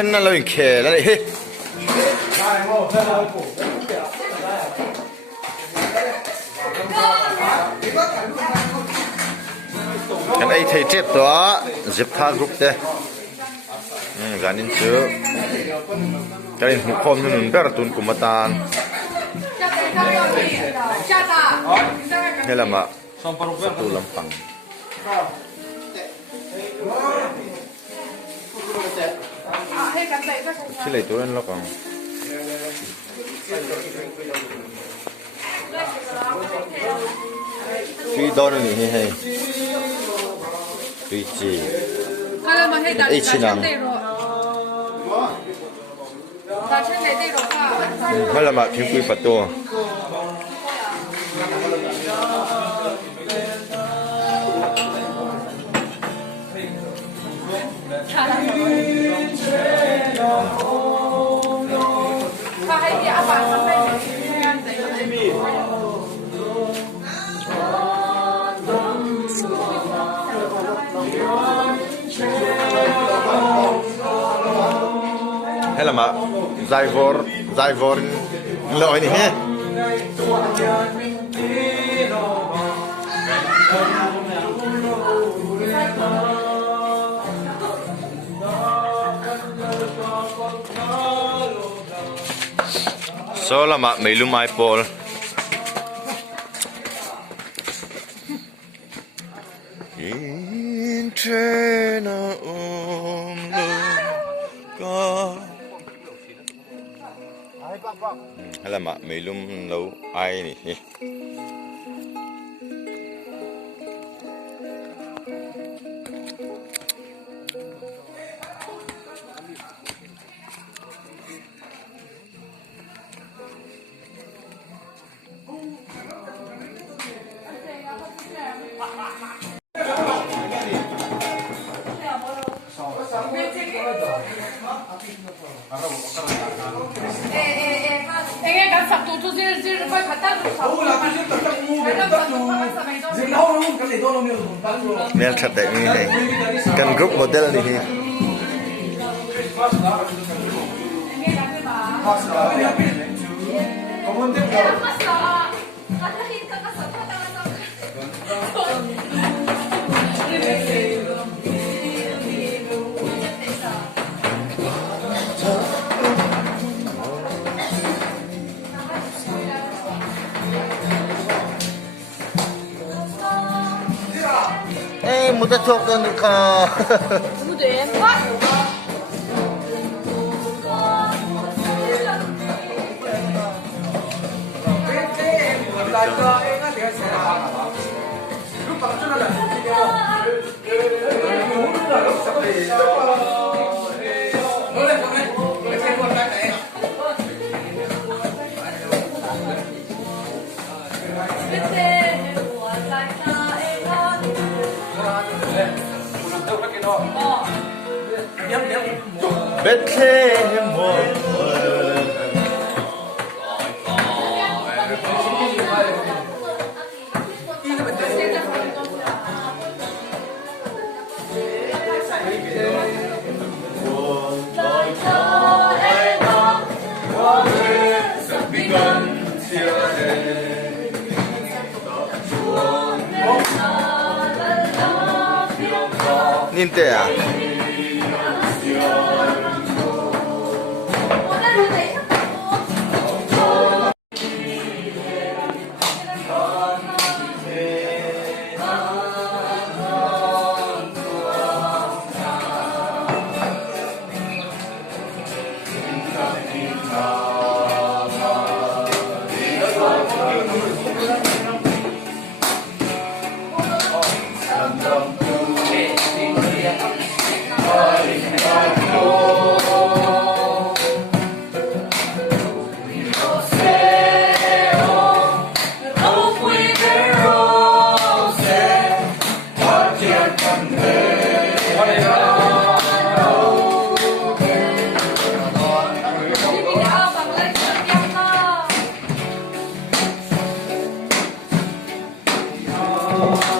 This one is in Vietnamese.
chen na lo in khe la he kan ai thei trep to dahtha group te ganin chu kan hu khom nun ber tun kumatan helama tu lampang chỉ lấy túi anh lo còn truy đo này hay truy chỉ ấy chỉ năng hay là mà thiếu quy phật tu hay là mà dài vor lợi này he so là mà mấy lùm ai pol in trena lo hay là mà mấy lùm lâu ai này Mel thật đấy như này cần group model này thì một cái chốt nữa cả. Bethlehem nhìn tệ à?